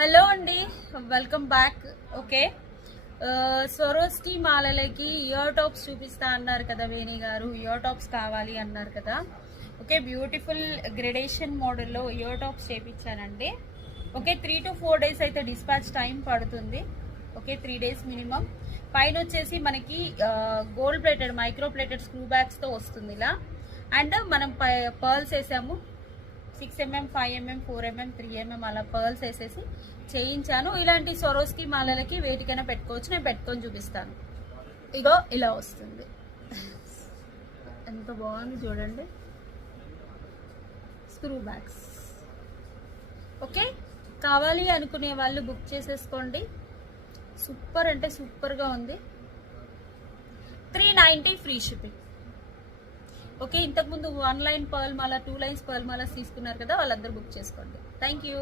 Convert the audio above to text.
Hello అండి, welcome back. Okay, Swarovski మాలలకి ear tops చూపిస్తా అన్నారు కదా వేణి గారు. ఇయర్ టాప్స్ కావాలి అన్నారు కదా. ఓకే, బ్యూటిఫుల్ గ్రెడేషన్ మోడల్లో ఇయర్ టాప్స్ చేయించానండి. ఓకే, 3 to 4 days అయితే డిస్పాచ్ టైం పడుతుంది. Okay, 3 days minimum. పైన వచ్చేసి మనకి gold plated micro plated screw బ్యాగ్స్తో వస్తుంది ఇలా. అండ్ మనం పర్ల్స్ వేసాము, 6mm, 5mm, 4mm, 3mm అలా పర్ల్స్ వేసేసి చేయించాను. ఇలాంటి స్వరోస్కి మాలలకి వేటికైనా పెట్టుకోవచ్చు. నేను పెట్టుకొని చూపిస్తాను. ఇగో ఇలా వస్తుంది, ఎంత బాగుంది చూడండి, స్క్రూ బ్యాగ్స్. ఓకే, కావాలి అనుకునే వాళ్ళు బుక్ చేసేసుకోండి. సూపర్ అంటే సూపర్గా ఉంది. 390 ఫ్రీ షిప్పింగ్. ఓకే, ఇంతకుముందు 1 లైన్ పర్ల్ మాల, 2 లైన్స్ పర్ల్ మాల తీసుకున్నారు కదా, వాళ్ళందరూ బుక్ చేసుకోండి. Thank you.